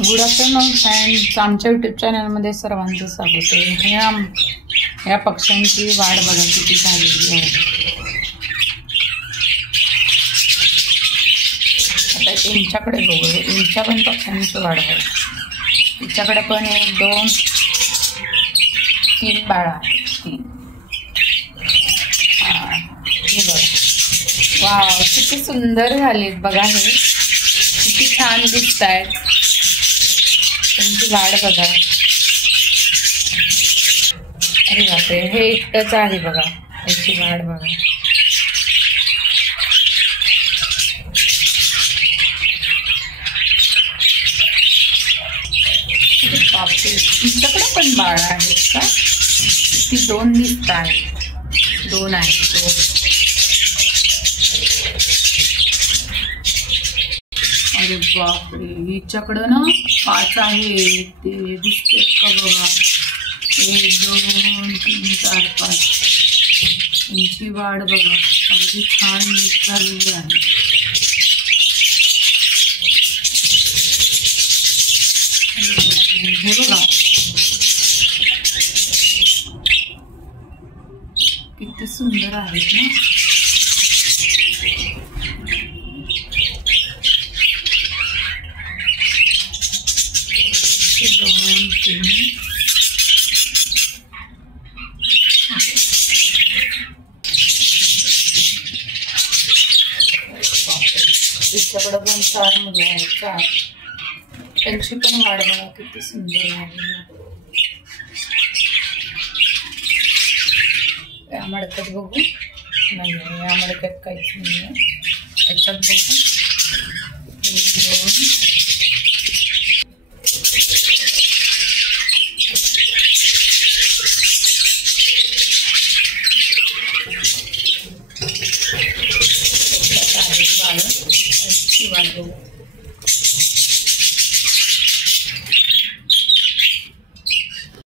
Good afternoon friends. आमच्या YouTube चॅनलमध्ये सर्वांचं स्वागत आहे. ह्या पक्ष्यांची वाढ बघा किती झालेली आहे. आता यांच्याकडे बघू, यांच्या पण पक्ष्यांची वाढ आहे. तिच्याकडे पण 1 2 3 बाळा आहेत. 3. हे बघा, वाव किती सुंदर झालेत बघा. हे किती छान दिसत आहेत. त्यांची वाढ बघा. अरे बापरे, हे एकटंच आहे बघा. याची वाढ बघा. बापरे, तुमच्याकडे पण बाळ आहेत का? ती 2 दिसत आहेत. 2 आहेत. अरे बापरे, हिच्याकडं ना 5 आहे. ते दिसते का बघा. 1 2 3 4 5. यांची वाढ बघा अगदी छान झालेली आहे. हे बघा किती सुंदर आहेत ना. तिच्याकडे पण 4 मुलं आहेत. 4. त्यांची पण वाढ बघा किती सुंदर आहे. या मडक्यात बघू. नाही, या मडक्यात काहीच नाही आहे. त्याच्यात बघू 1 2